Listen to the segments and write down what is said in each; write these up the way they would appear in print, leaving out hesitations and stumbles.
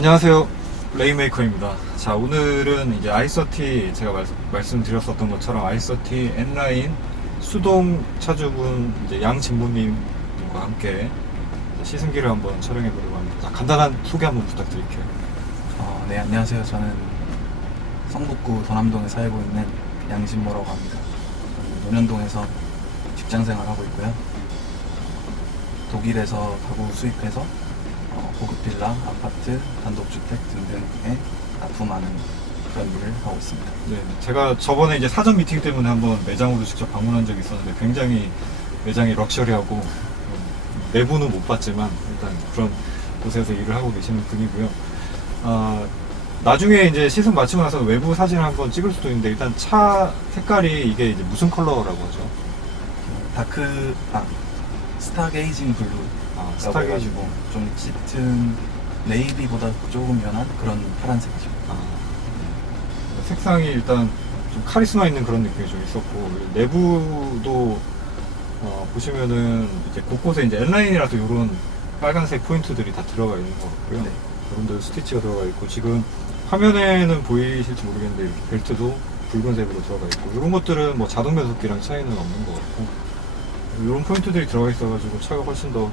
안녕하세요, 레인메이커입니다. 자, 오늘은 이제 i30 제가 말씀드렸었던 것처럼 i30 N라인 수동 차주분 이제 양진모님과 함께 시승기를 한번 촬영해 보려고 합니다. 자, 간단한 소개 한번 부탁드릴게요. 네, 안녕하세요. 저는 성북구 도남동에 살고 있는 양진모라고 합니다. 논현동에서 직장생활하고 있고요. 독일에서 가구 수입해서 고급 빌라, 아파트, 단독주택 등등에 납품하는 그런 일을 하고 있습니다. 네, 제가 저번에 이제 사전 미팅 때문에 한번 매장으로 직접 방문한 적이 있었는데 굉장히 매장이 럭셔리하고 내부는 못 봤지만 일단 그런 곳에서 일을 하고 계시는 분이고요. 나중에 이제 시승 마치고 나서 외부 사진을 한번 찍을 수도 있는데 일단 차 색깔이 이게 이제 무슨 컬러라고 하죠? 스타게이징 블루. 스타게이징. 좀 짙은 네이비보다 조금 연한 그런 파란색이죠. 색상이 일단 좀 카리스마 있는 그런 느낌이 좀 있었고, 내부도 보시면은 이제 곳곳에 이제 N라인이라서 이런 빨간색 포인트들이 다 들어가 있는 것 같고요. 네. 이런데 스티치가 들어가 있고, 지금 화면에는 보이실지 모르겠는데 이렇게 벨트도 붉은색으로 들어가 있고, 이런 것들은 뭐 자동 변속기랑 차이는 없는 것 같고, 이런 포인트들이 들어가 있어가지고 차가 훨씬 더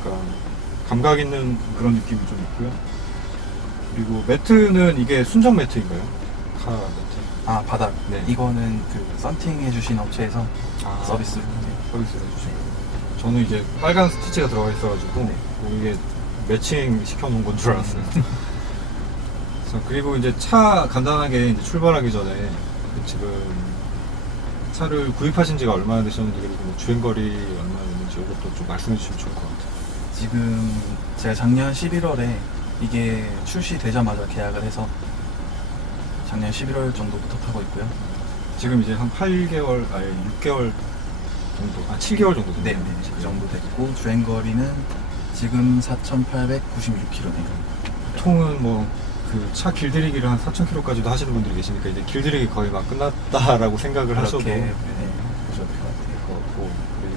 약간 감각 있는 그런 느낌이 좀 있고요. 그리고 매트는 이게 순정 매트인가요? 카 매트. 바닥. 네. 이거는 그 썬팅 해주신 업체에서 서비스를 해주신 거예요. 저는 이제 빨간 스티치가 들어가 있어가지고 네. 뭐 이게 매칭 시켜놓은 건 줄 알았어요. 자, 그리고 이제 차 간단하게 이제 출발하기 전에 지금 차를 구입하신 지가 얼마나 되셨는지, 그리고 뭐 주행거리 얼마나 됐는지 이것도 좀 말씀해 주시면 좋을 것 같아요. 지금 제가 작년 11월에 이게 출시되자마자 계약을 해서 작년 11월 정도부터 타고 있고요. 지금 이제 한 8개월, 아니 6개월 정도, 7개월 정도 됐네요. 네, 그 정도 됐고 주행거리는 지금 4,896km네요. 보통은 뭐 그 차 길들이기를 한 4,000km까지도 하시는 분들이 계시니까 이제 길들이기 거의 막 끝났다라고 생각을 하셔도 보셔도 될 될 것 같고,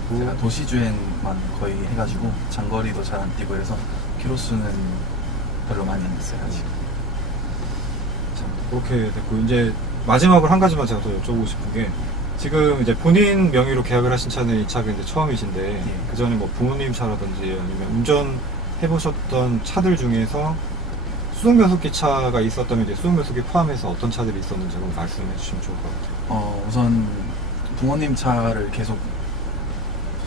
그리고 제가 도시주행만 거의 해가지고 장거리도 잘 안 뛰고 이래서 키로수는 별로 많이 안 됐어요 아직. 자, 그렇게 됐고, 이제 마지막으로 한 가지만 제가 더 여쭤보고 싶은 게, 지금 이제 본인 명의로 계약을 하신 차는 이 차가 이제 처음이신데, 네. 그 전에 뭐 부모님 차라든지 아니면 운전해보셨던 차들 중에서 수동 변속기 차가 있었다면 이제 수동 변속기 포함해서 어떤 차들이 있었는지 한번 말씀해 주시면 좋을 것 같아요. 우선 부모님 차를 계속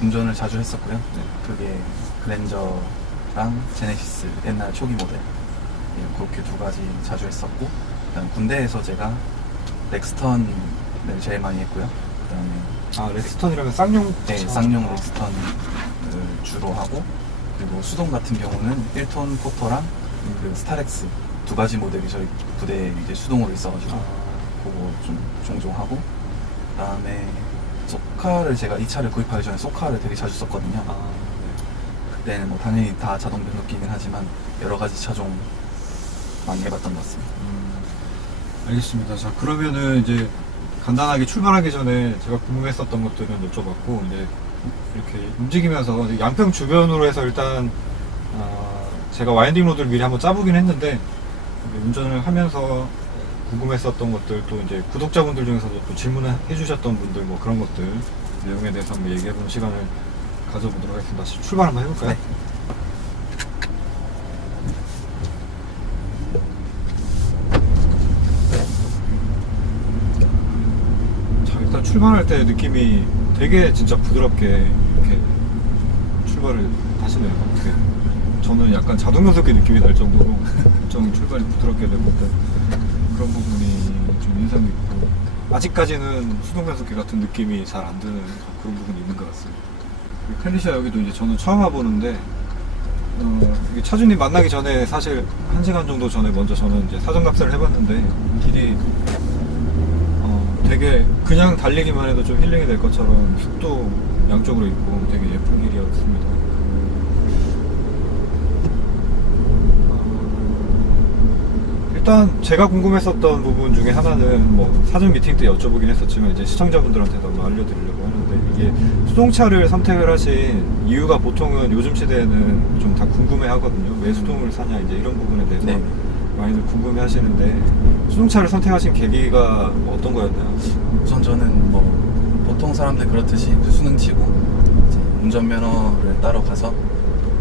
운전을 자주 했었고요. 네. 그게 그랜저랑 제네시스 옛날 초기 모델, 그렇게 두 가지 자주 했었고, 그다음 군대에서 제가 렉스턴을 제일 많이 했고요. 그다음에 렉스턴이라면 쌍용? 네, 쌍용 렉스턴을 주로 하고, 그리고 수동 같은 경우는 1톤 포터랑 그 스타렉스 두 가지 모델이 저희 부대에 이제 수동으로 있어가지고 그거 좀 종종 하고, 그다음에 소카를 제가 이 차를 구입하기 전에 소카를 되게 자주 썼거든요. 네. 그때는 뭐 당연히 다 자동 변속기이긴 하지만 여러 가지 차종 많이 해봤던 것 같습니다. 알겠습니다. 자, 그러면은 이제 간단하게 출발하기 전에 제가 궁금했었던 것들은 여쭤봤고, 이제 이렇게 움직이면서 양평 주변으로 해서 일단 제가 와인딩 로드를 미리 한번 짜보긴 했는데, 운전을 하면서 궁금했었던 것들, 또 이제 구독자분들 중에서도 또 질문을 해주셨던 분들, 뭐 그런 것들 내용에 대해서 한번 얘기해보는 시간을 가져보도록 하겠습니다. 출발 한번 해볼까요? 네. 자, 일단 출발할 때 느낌이 되게 진짜 부드럽게 이렇게 출발을 하시네요. 이렇게. 저는 약간 자동 변속기 느낌이 날 정도로 엄청 출발이 부드럽게 되고, 그런 부분이 좀 인상 깊고, 아직까지는 수동 변속기 같은 느낌이 잘 안 드는 그런 부분이 있는 것 같습니다. 그리고 캘리시아 여기도 이제 저는 처음 와보는데, 차주님 만나기 전에 사실 1시간 정도 전에 먼저 저는 이제 사전 답사를 해봤는데, 길이 되게 그냥 달리기만 해도 좀 힐링이 될 것처럼 숲도 양쪽으로 있고 되게 예쁜 길이었습니다. 일단 제가 궁금했었던 부분 중에 하나는 뭐 사전 미팅 때 여쭤보긴 했었지만 이제 시청자분들한테도 한번 알려드리려고 하는데, 이게 수동차를 선택을 하신 이유가 보통은 요즘 시대에는 좀 다 궁금해 하거든요. 왜 수동을 사냐 이제 이런 부분에 대해서 네. 많이들 궁금해 하시는데 수동차를 선택하신 계기가 어떤 거였나요? 우선 저는 뭐 보통 사람들 그렇듯이 수능 치고 이제 운전면허를 따러 가서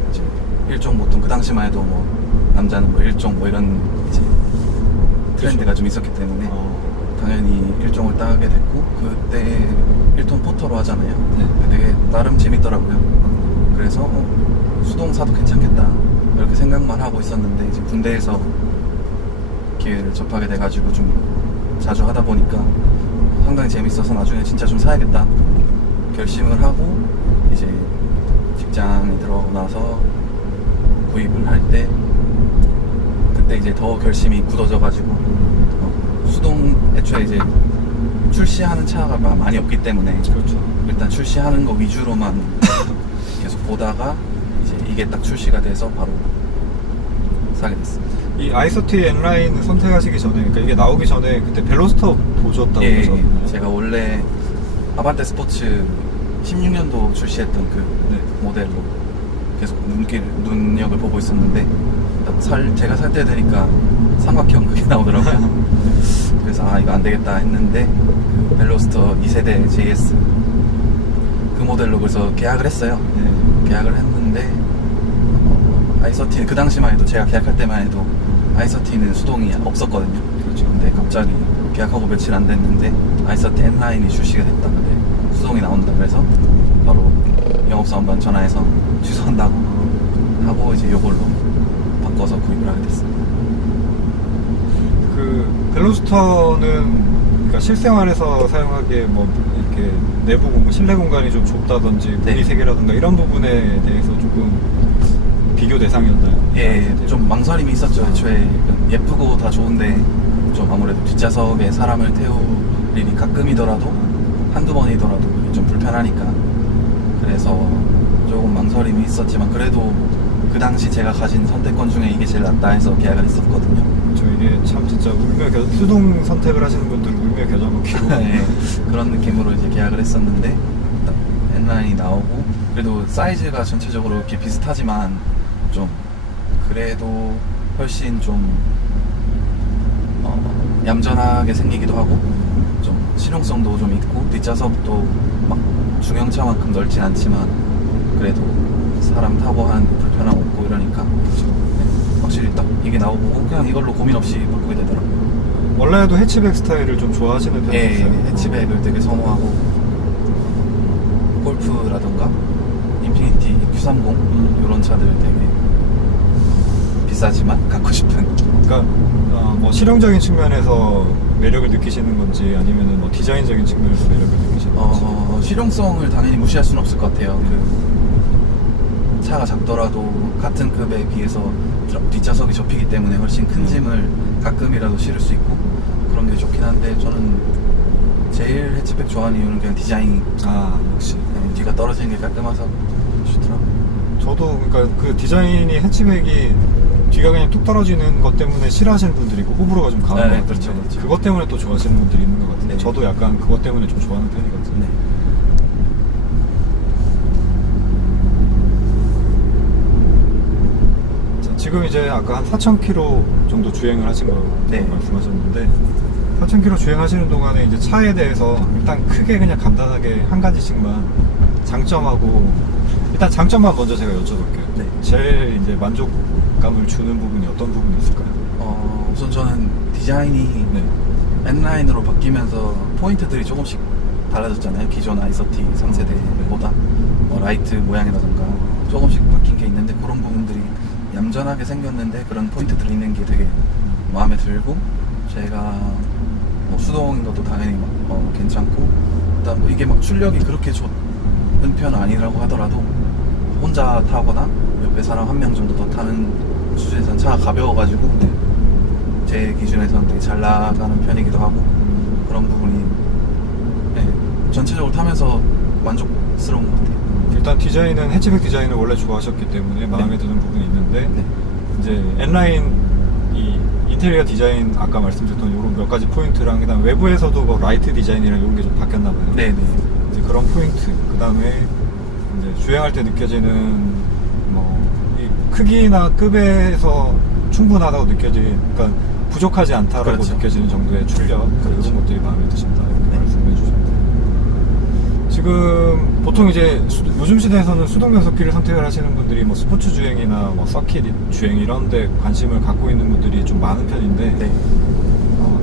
이제 일종 보통 그 당시만 해도 뭐 남자는 뭐 일종 뭐 이런 이제 트렌드가 좀 있었기 때문에 당연히 일종을 따게 됐고 그때 1톤 포터로 하잖아요. 네. 되게 나름 재밌더라고요. 그래서 수동 사도 괜찮겠다 이렇게 생각만 하고 있었는데 이제 군대에서 기회를 접하게 돼가지고 좀 자주 하다 보니까 상당히 재밌어서 나중에 진짜 좀 사야겠다 결심을 하고 이제 직장에 들어가고 나서 구입을 할 때 그때 이제 더 결심이 굳어져가지고 수동 애초에 이제 출시하는 차가 많이 없기 때문에 그렇죠. 일단 출시하는 거 위주로만 계속 보다가 이제 이게 딱 출시가 돼서 바로 사게 됐습니다. 이 아이서티 N라인 선택하시기 전에, 그러니까 이게 나오기 전에 그때 벨로스터 보셨다고 예, 하셨나요? 제가 원래 아반떼 스포츠 16년도 출시했던 그 네. 모델로 계속 눈여을 보고 있었는데 제가 살 때 되니까 삼각형 그게 나오더라고요. 그래서 아 이거 안 되겠다 했는데 그 벨로스터 2세대 JS 그 모델로 그래서 계약을 했어요. 네. 계약을 했는데 아이서티는 그 당시만 해도 제가 계약할 때만 해도 아이서티는 수동이 없었거든요. 그렇죠. 근데 갑자기 계약하고 며칠 안 됐는데 아이서티 N라인이 출시가 됐다. 근데 수동이 나온다 그래서 바로 영업사원반 전화해서 취소한다고 하고 이제 요걸로 바꿔서 구입을 하게 됐습니다. 그 벨로스터는 그러니까 실생활에서 사용하기에 뭐 이렇게 내부 공간, 실내 공간이 좀 좁다든지 무늬 네. 세계라든가 이런 부분에 대해서 조금 비교 대상이었나요? 예, 좀 망설임이 있었죠. 애초에 예쁘고 다 좋은데 좀 아무래도 뒷좌석에 사람을 태울 일이 가끔이더라도 한두 번이더라도 좀 불편하니까 그래서 조금 망설임이 있었지만 그래도 그 당시 제가 가진 선택권 중에 이게 제일 낫다 해서 계약을 했었거든요. 저 이게 참 진짜 수동 선택을 하시는 분들은 울며 겨자 먹기로 네, 그런 느낌으로 이제 계약을 했었는데 N라인이 나오고 그래도 사이즈가 전체적으로 이렇게 비슷하지만 좀 그래도 훨씬 좀 얌전하게 생기기도 하고 좀 실용성도 좀 있고 뒷좌석도 막 중형차만큼 넓진 않지만 그래도 사람 타고 하는데 불편함 없고 이러니까 네, 확실히 딱 이게 나오고 그냥 이걸로 고민 없이 바꾸게 되더라고요. 원래도 해치백 스타일을 좀 좋아하시는 예, 편이세요? 해치백을 되게 선호하고 골프라던가 인피니티 Q30 이런 차들 되게 비싸지만 갖고 싶은. 그러니까 뭐 실용적인 측면에서 매력을 느끼시는 건지 아니면은 뭐 디자인적인 측면에서 매력을 느끼시는 건지. 실용성을 당연히 무시할 수는 없을 것 같아요. 그 차가 작더라도 같은 급에 비해서 뒷좌석이 접히기 때문에 훨씬 큰 짐을 가끔이라도 실을 수 있고 그런 게 좋긴 한데 저는 제일 해치백 좋아하는 이유는 그냥 디자인. 아 역시. 네, 뒤가 떨어지는 게 깔끔해서 좋더라고요. 저도 그러니까 그 디자인이 해치백이 뒤가 그냥 뚝 떨어지는 것 때문에 싫어하시는 분들이 있고 호불호가 좀 강한 네, 것 같은데 그렇죠, 그렇죠. 그것 때문에 또 좋아하시는 분들이 있는 것 같은데 네. 저도 약간 그것 때문에 좀 좋아하는 편이거든요. 네. 자, 지금 이제 아까 한 4,000km 정도 주행을 하신 거라고 네. 말씀하셨는데 4,000km 주행하시는 동안에 이제 차에 대해서 일단 크게 그냥 간단하게 한 가지씩만 장점하고 일단 장점만 먼저 제가 여쭤볼게요. 네. 제일 이제 만족감을 주는 부분이 어떤 부분이 있을까요? 우선 저는 디자인이 네. N라인으로 바뀌면서 포인트들이 조금씩 달라졌잖아요. 기존 아이서티 3세대보다 라이트 모양이라던가 조금씩 바뀐 게 있는데 그런 부분들이 얌전하게 생겼는데 그런 포인트들이 있는 게 되게 마음에 들고 제가 뭐 수동인 것도 당연히 괜찮고 일단 뭐 이게 막 출력이 그렇게 좋은 편은 아니라고 하더라도 혼자 타거나 옆에 사람 한 명 정도 더 타는 수준에서는 차가 가벼워가지고 제 기준에서는 되게 잘 나가는 편이기도 하고 그런 부분이 네, 전체적으로 타면서 만족스러운 것 같아요. 일단 디자인은 해치백 디자인을 원래 좋아하셨기 때문에 마음에 드는 부분이 있는데 네. 이제 N라인 이 인테리어 디자인 아까 말씀드렸던 이런 몇 가지 포인트랑 그다음 외부에서도 뭐 라이트 디자인이랑 이런 게 좀 바뀌었나 봐요. 네네. 이제 그런 포인트, 그 다음에 이제 주행할 때 느껴지는 이 크기나 급에서 충분하다고 그러니까 부족하지 않다라고 그렇죠. 느껴지는 정도의 출력, 그렇죠. 이런 것들이 마음에 드신다 이렇게 네. 말씀해 주셨습니다. 지금 보통 이제 요즘 시대에서는 수동 변속기를 선택을 하시는 분들이 스포츠 주행이나 서킷 주행 이런 데 관심을 갖고 있는 분들이 좀 많은 편인데, 네.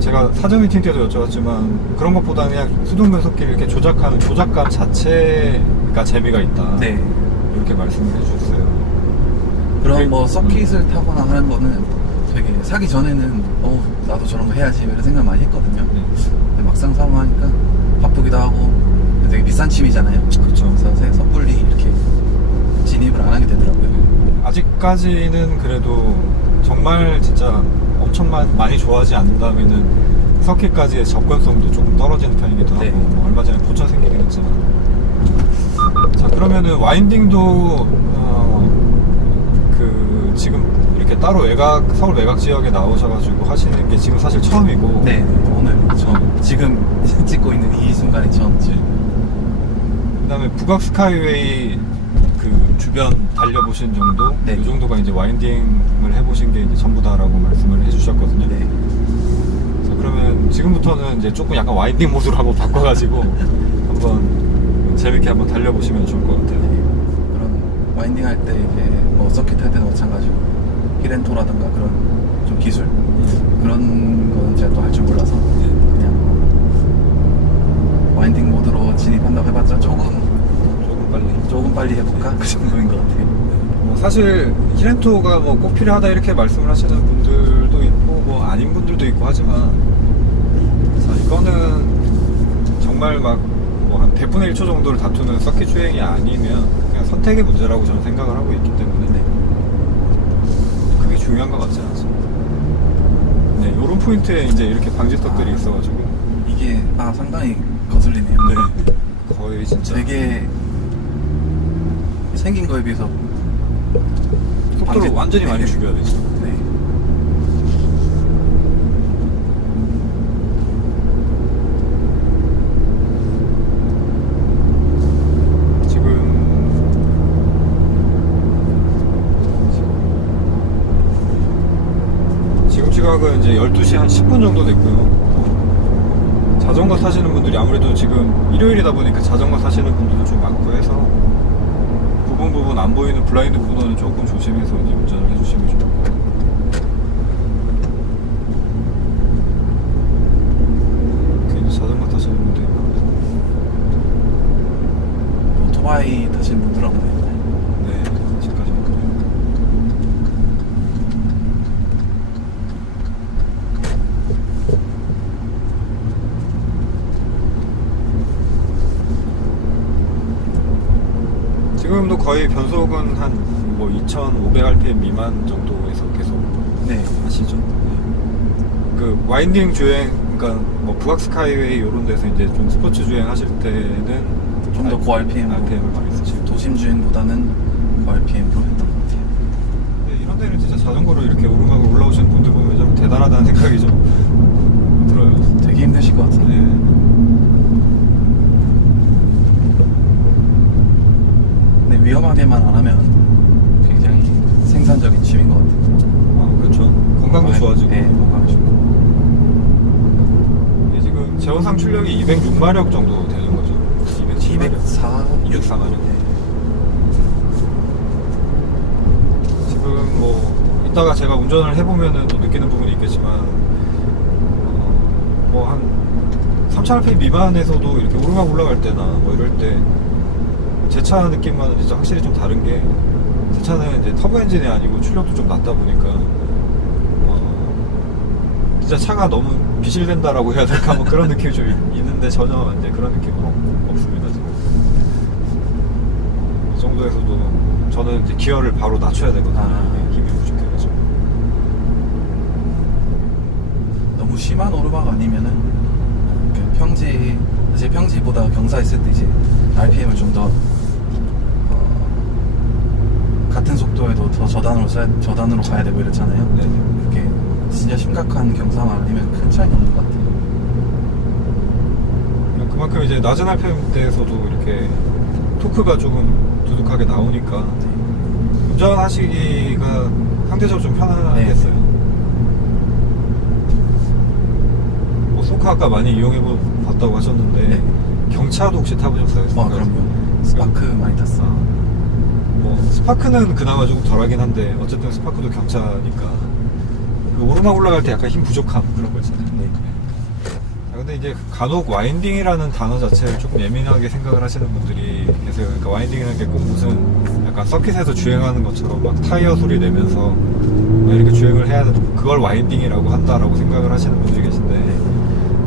제가 사전 미팅 때도 여쭤봤지만 그런 것보다는 그냥 수동 변속기를 이렇게 조작하는 조작감 자체가 재미가 있다. 네. 이렇게 말씀을 해주셨어요. 그런 서킷을 타거나 하는 거는 되게 사기 전에는 나도 저런 거 해야지 이런 생각 많이 했거든요. 네. 근데 막상 사고 하니까 바쁘기도 하고 되게 비싼 취미잖아요. 그렇죠. 그래서 섣불리 이렇게 진입을 안 하게 되더라고요. 아직까지는 그래도 정말 진짜 엄청 많이 좋아하지 않는다면은 서킷까지의 접근성도 조금 떨어지는 편이기도 하고, 네. 얼마 전에 포천 생기긴 했지만. 자, 그러면은 와인딩도 지금 이렇게 따로 서울 외곽 지역에 나오셔가지고 하시는 게 지금 사실 처음이고. 네, 오늘 지금 찍고 있는 이 순간이 처음이죠. 그다음에 북악 스카이웨이 주변 달려보신 정도, 네. 이 정도가 이제 와인딩을 해보신 게 이제 전부다라고 말씀을 해주셨거든요. 네. 자, 그러면 지금부터는 이제 조금 약간 와인딩 모드로 한번 바꿔가지고 한번 재밌게 한번 달려보시면 좋을 것 같아요. 그런 와인딩 할 때 이게 서킷 할 때도 마찬가지고 힐앤토라든가 그런 좀 기술 그런 거는 제가 또 할 줄 몰라서 그냥 와인딩 모드로 진입한다고 해봤자 조금 빨리 해볼까? 그 정도인 것 같아요. 사실 힐앤토가 꼭 필요하다 이렇게 말씀을 하시는 분들도 있고 아닌 분들도 있고 하지만, 이거는 정말 한 100분의 1초 정도를 다투는 서킷 주행이 아니면 그냥 선택의 문제라고 저는 생각을 하고 있기 때문에 그게 중요한 것 같지 않습니다. 네, 요런 포인트에 이제 이렇게 방지턱들이 있어가지고 이게 상당히 거슬리네요. 네, 거의 진짜 되게 생긴 거에 비해서 속도를 완전히 많이 죽여야 되죠. 네. 지금 시각은 이제 12시 한 10분 정도 됐고요. 자전거 타시는 분들이 아무래도 지금 일요일이다 보니까 자전거 타시는 분들도 좀 많고 해서 부분 안 보이는 블라인드 코너는 조금 조심해서 이제 운전을 해주시면 좋을 것 같아요. 괜히 자전거 타시는 분들이 많아서. 오토바이 타시는 분들은 없나요? 네, 아직까지는 그래요. 지금도 거의 변속은 한 2,500rpm 미만 정도에서 계속 하시죠. 그 와인딩 주행, 그러니까 북악 스카이웨이 이런 데서 이제 좀 스포츠 주행 하실 때는 좀 더 고 RPM을 많이 쓰시고, 도심 주행보다는 고 RPM으로 했던 것 같아요. 네, 이런 데는 진짜 자전거로 이렇게 오르막을 올라오시는 분들 보면 좀 대단하다는 생각이 좀 들어요. 되게 힘드실 것 같은데. 근데 위험하게만 안 하면 굉장히 생산적인 취미인 것 같아요. 그렇죠. 건강도 좋아지고. 네, 건강 좋고. 지금 제원상 출력이 206마력 정도 되는 거죠. 204마력. 지금 이따가 제가 운전을 해보면은 또 느끼는 부분이 있겠지만, 한 3000rpm 미만에서도 이렇게 오르막 올라갈 때나 이럴 때 제 차 느낌과는 진짜 확실히 좀 다른 게, 제 차는 이제 터보 엔진이 아니고 출력도 좀 낮다 보니까 진짜 차가 너무 비실된다라고 해야 될까 그런 느낌이 좀 있는데 전혀 이제 그런 느낌은 없습니다. 지금 이 정도에서도 저는 이제 기어를 바로 낮춰야 되거든요. 힘이 부족해가지고. 너무 심한 오르막 아니면은 사실 평지보다 경사했을 때 이제 RPM을 좀 더 같은 속도에도 더 저단으로 가야 되고 이렇잖아요. 네. 이렇게 진짜 심각한 경사만 아니면 큰 차이는 없는 것 같아요. 그만큼 이제 낮은 RPM대에서도 이렇게 토크가 조금 두둑하게 나오니까 운전하시기가 상대적으로 좀 편하겠어요. 뭐 소카 아까 많이 이용해 봤다고 하셨는데 네. 경차도 혹시 타보셨어요? 그럼요. 스파크 많이 탔어. 뭐 스파크는 그나마 조금 덜하긴 한데 어쨌든 스파크도 경차니까 그 오르막 올라갈 때 약간 힘 부족함 그런 거 있잖아요. 네. 근데 이제 간혹 와인딩이라는 단어 자체를 조금 예민하게 생각을 하시는 분들이 계세요. 그러니까 와인딩이라는 게 꼭 무슨 약간 서킷에서 주행하는 것처럼 막 타이어 소리 내면서 막 이렇게 주행을 해야 돼. 그걸 와인딩이라고 한다라고 생각을 하시는 분들이 계신데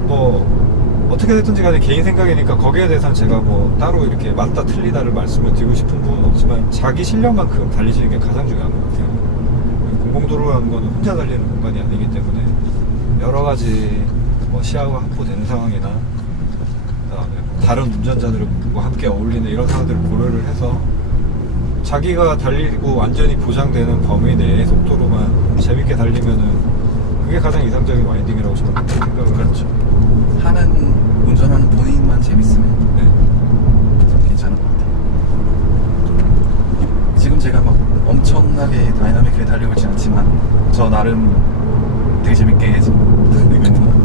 뭐 어떻게 됐든지 간에 개인 생각이니까 거기에 대해서는 제가 뭐 따로 이렇게 맞다 틀리다를 말씀을 드리고 싶은 부분은 없지만 자기 실력만큼 달리시는 게 가장 중요한 것 같아요. 공공도로라는 거는 혼자 달리는 공간이 아니기 때문에 여러 가지 뭐 시야가 확보되는 상황이나 그다음에 다른 운전자들과 함께 어울리는 이런 상황들을 고려를 해서 자기가 달리고 완전히 보장되는 범위 내의 속도로만 재밌게 달리면은 그게 가장 이상적인 와인딩이라고 저는 생각을 그렇죠. 운전하는 본인만 재밌으면 네. 괜찮은 것 같아요. 지금 제가 막 엄청나게 다이나믹하게 달리고 있진 않지만 저 나름 되게 재밌게 지금 달리고 있는 것 같아요.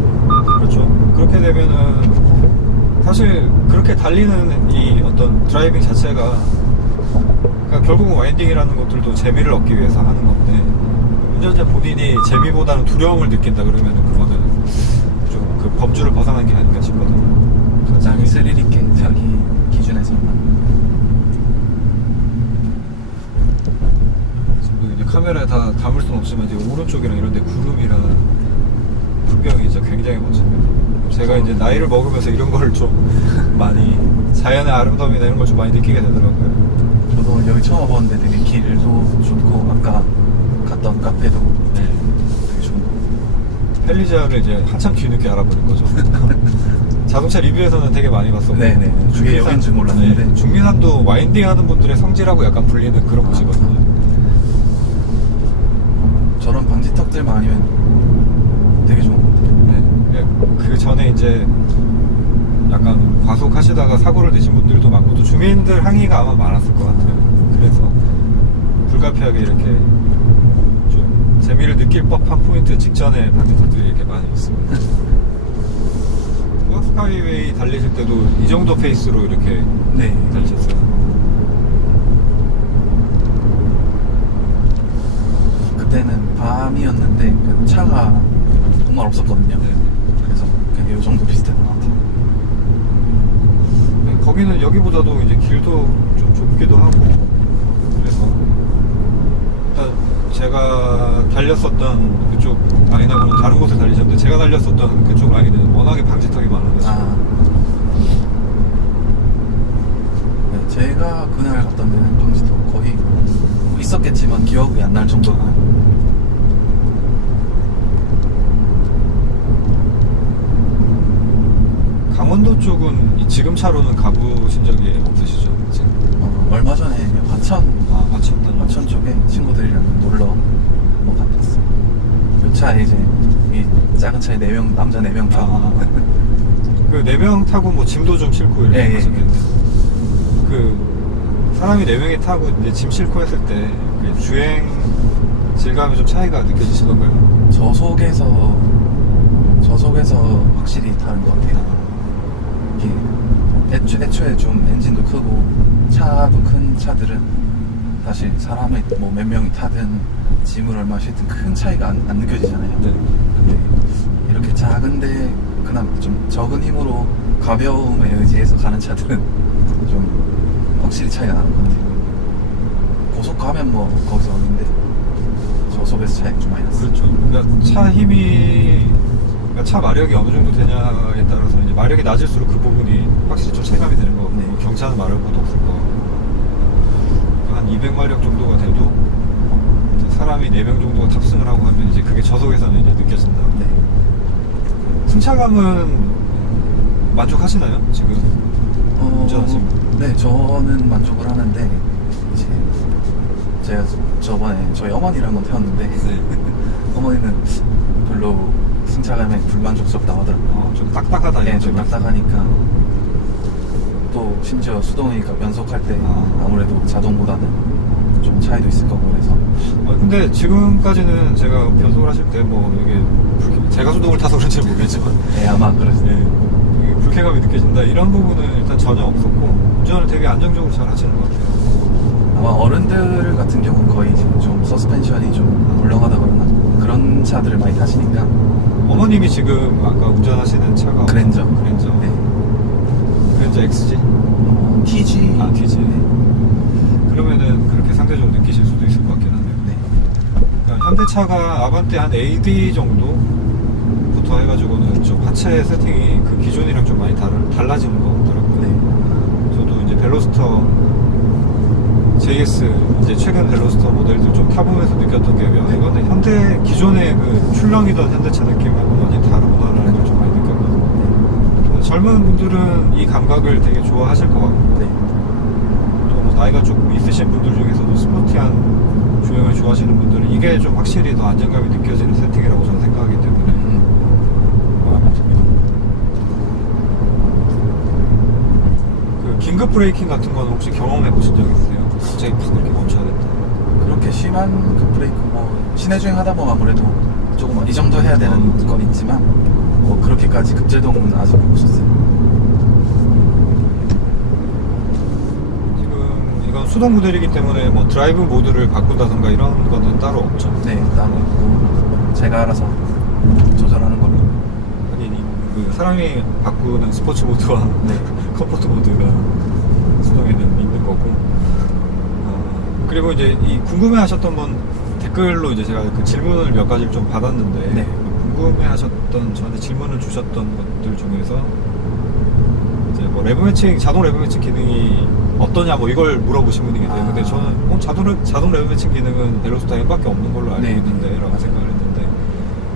그렇죠. 그렇게 되면은 사실 그렇게 달리는 이 어떤 드라이빙 자체가 그러니까 결국은 와인딩이라는 것들도 재미를 얻기 위해서 하는 건데 운전자 본인이 재미보다는 두려움을 느낀다 그러면은 그거는 좀 그 범주를 벗어난 게 아닌가 싶거든요. 가장 스릴 있게 자기 기준에서만. 지금 이제 카메라에 다 담을 수는 없지만 이제 오른쪽이랑 이런 데 구름이랑 풍경이 진짜 굉장히 멋집니다. 제가 이제 나이를 먹으면서 이런 걸 좀 많이 자연의 아름다움이나 이런 걸 좀 많이 느끼게 되더라고요. 저도 여기 처음 와봤는데 되게 길도 좋고 아까 갔던 카페도 되게 좋은 거. 펠리지아를 이제 한참 뒤늦게 알아보는 거죠. 자동차 리뷰에서는 되게 많이 봤었고 네네. 그게 여긴 줄 몰랐는데. 네, 중미산도 와인딩 하는 분들의 성지라고 약간 불리는 그런 곳이거든요. 저런 방지턱들만 아니면 되게 좋은 것 같아요. 네, 그 전에 이제 약간 과속하시다가 사고를 내신 분들도 많고 또 주민들 항의가 아마 많았을 것 같아요. 그래서 불가피하게 이렇게 좀 재미를 느낄 법한 포인트 직전에 방지턱들이 이렇게 많이 있습니다. 스카이웨이 달리실 때도 이 정도 페이스로 이렇게 네. 달리셨어요? 그때는 밤이었는데 그 차가 정말 없었거든요. 네. 그래서 그냥 이 정도 비슷했던 것 같아요. 네, 거기는 여기보다도 이제 길도 좀 좁기도 하고 그래서 일단 제가 달렸었던 그쪽 라인하고는 다른 곳을 달리셨는데 제가 달렸었던 그쪽 라인은 워낙에 방지턱이 많아서 네, 제가 그날 갔던 데는 방지턱 거의 뭐 있었겠지만 기억이 안 날 정도로 강원도 쪽은 지금 차로는 가보신 적이 없으시죠? 지금? 얼마 전에 화천 화천 쪽에 친구들이랑 놀러 뭐 갔었어. 그 차에 이제 이 작은 차에 4명 남자 4명 타고 그 4명 타고 뭐 짐도 좀 싣고 이렇게 예, 갔었겠는데 그 사람이 4명이 타고 이제 짐 싣고 했을 때 그 주행 질감이 좀 차이가 느껴지시던가요? 저속에서 확실히 다른 것 같아요. 이게 애초에 좀 엔진도 크고 차도 큰 차들은 사실 사람을 뭐 몇 명이 타든 짐을 얼마 싣든 큰 차이가 안 느껴지잖아요. 네. 근데 이렇게 작은데 그나마 좀 적은 힘으로 가벼움에 의지해서 가는 차들은 좀 확실히 차이가 나는 것 같아요. 고속 가면 뭐 거기서 오는데 저속에서 차이가 좀 많이 났어요. 그렇죠. 그러니까 차 힘이 그러니까 차 마력이 어느 정도 되냐에 따라서 이제 마력이 낮을수록 그 부분이 확실히 좀 체감이 되는 거고 네. 경차는 마력보다 없을 거고 한 200마력 정도가 돼도 사람이 4명 정도가 탑승을 하고 하면 이제 그게 저속에서는 이제 느껴진다. 네. 승차감은 만족하시나요? 지금 운전하시면? 네, 저는 만족을 하는데 이제 제가 저번에 저희 어머니랑 한번 태웠는데 네. 어머니는 별로 승차감에 불만족스럽다고 하더라고요. 좀 딱딱하다. 네, 이런 좀 생각. 딱딱하니까 또 심지어 수동이니까 변속할 때 아무래도 자동보다는 좀 차이도 있을 거고 그래서. 근데 지금까지는 제가 변속을 하실 때 뭐 이게 제가 수동을 타서 그런지 모르겠지만 네, 아마 그래서. 이게 불쾌감이 느껴진다 이런 부분은 일단 전혀 없었고 운전을 되게 안정적으로 잘 하시는 것 같아요. 아마 어른들 같은 경우는 거의 지금 좀 서스펜션이 좀 물렁하다 그러나 그런 차들을 많이 타시니까. 어머님이 지금 아까 운전하시는 차가 그랜저. 네. 그랜저 XG? TG. TG. 네. 그러면은 그렇게 상대적으로 느끼실 수도 있을 것 같긴 하네요. 네. 그러니까 현대차가 아반떼 한 AD 정도부터 해가지고는 좀 하체 세팅이 그 기존이랑 좀 많이 달라지는 것 같더라고요. 네. 저도 이제 벨로스터 JS 이제 최근 벨로스터 모델들 좀 타보면서 느꼈던 게 이거는 현대 기존의 그 출렁이던 현대차 느낌하고 완전히 다르구나라는 걸 좀 많이 느꼈거든요. 젊은 분들은 이 감각을 되게 좋아하실 것 같고 네. 또 뭐 나이가 조금 있으신 분들 중에서도 스포티한 주행을 좋아하시는 분들은 이게 좀 확실히 더 안정감이 느껴지는 세팅이라고 저는 생각하기 때문에 마음에 듭니다. 그 긴급 브레이킹 같은 거는 혹시 경험해 보신 적 있으세요? 갑자기 팍 이렇게 멈춰야 된다. 그렇게 심한 그 브레이크 뭐 시내 주행 하다 보면 아무래도 조금 이 정도 해야 되는 건 있지만 뭐 그렇게까지 급제동은 아직 없었어요. 지금 이건 수동 모델이기 때문에 뭐 드라이브 모드를 바꾼다던가 이런 거는 따로 없죠. 네, 따로 있고 제가 알아서 조절하는 걸로. 하긴 그 사람이 바꾸는 스포츠 모드와 네. 컴포트 모드가 수동에는 있는 거고. 그리고 이제 이 궁금해하셨던 분 댓글로 이제 제가 그 질문을 몇 가지를 좀 받았는데 네. 궁금해하셨던 저한테 질문을 주셨던 것들 중에서 이제 뭐 레브 매칭 자동 레브 매칭 기능이 어떠냐 뭐 이걸 물어보신 분이 계세요. 근데 저는 자동 레브 매칭 기능은 벨로스터 M밖에 없는 걸로 알고 네. 있는데 라고 생각을 했는데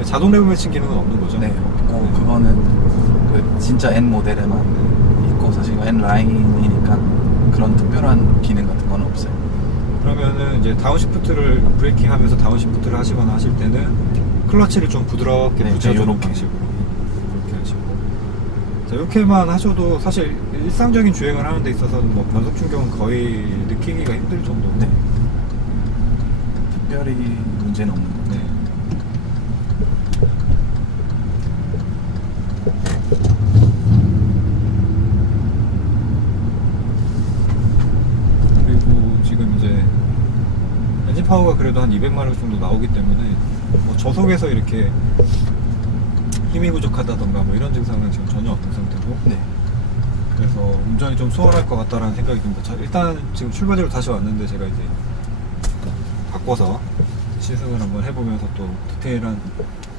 자동 레브 매칭 기능은 없는 거죠? 네, 없고 그거는 그 진짜 N 모델에만 있고 사실 N 라인이니까 그런 특별한 기능 같은 건 없어요. 그러면은 이제 다운시프트를 브레이킹 하면서 다운시프트를 하시거나 하실 때는 클러치를 좀 부드럽게 네, 붙여주는 요렇게. 방식으로 이렇게 하시고 자, 이렇게만 하셔도 사실 일상적인 주행을 하는 데 있어서는 뭐 변속 충격은 거의 느끼기가 힘들 정도인데 네. 특별히 문제는 없는 것 같아요. 네. 그리고 지금 이제 엔진 파워가 그래도 한 200마력 정도 나오기 때문에 뭐 저속에서 이렇게 힘이 부족하다던가 뭐 이런 증상은 지금 전혀 없는 상태고 네. 그래서 운전이 좀 수월할 것 같다라는 생각이 듭니다. 일단 지금 출발지로 다시 왔는데 제가 이제 바꿔서 시승을 한번 해보면서 또 디테일한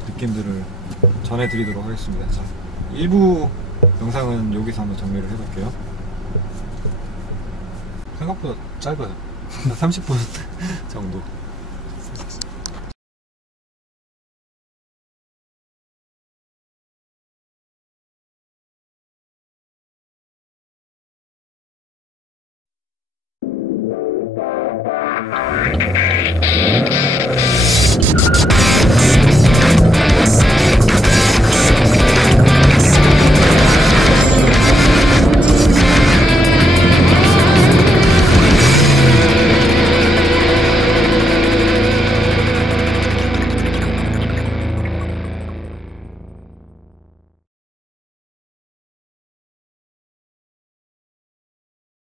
느낌들을 전해드리도록 하겠습니다. 자, 일부 영상은 여기서 한번 정리를 해볼게요. 생각보다 짧아요. 30% 정도.